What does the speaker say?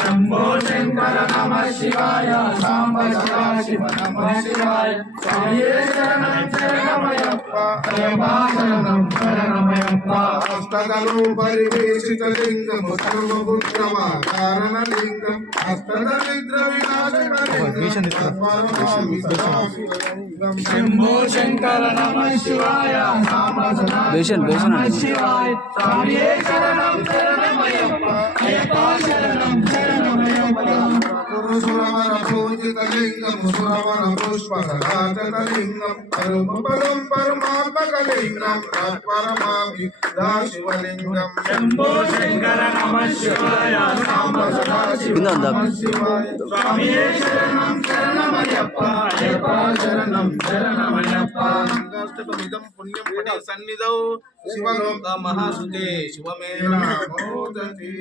शंभो शंकर नमः शिवाय सांब सदाशिव नमः शिवाय स्वामिये शरणं शरणमयप्पा अय्यप्पा शरणं शरणमयप्पा हस्तदलो परिवेशितलिङ्गं सर्वपुत्रमाकारणलिङ्गं हस्तदरिद्रविनाशकलिङ्गं शंभो शंकर नमः शिवाय सांब सदाशिव नमः शिवाय स्वामिये शरणं शरणमयप्पा अय्यप्पा शरणं शरणमयप्पा सुरवरपूजितलिङ्गं सुरवरपुष्पसदाचतलिङ्गं परमपदं परमात्मकलिङ्गं तत्परमापि शिवलिङ्गं शंभो शंकर नमः शिवाय सांब सदाशिव नमः शिवाय स्वामिये शरणं शरणमयप्पा अय्यप्पा शरणं शरणमयप्पा अष्टकमिदं पुण्यं पठे सन्निधौ शिवलोक महासुते शिवमेव मोदति।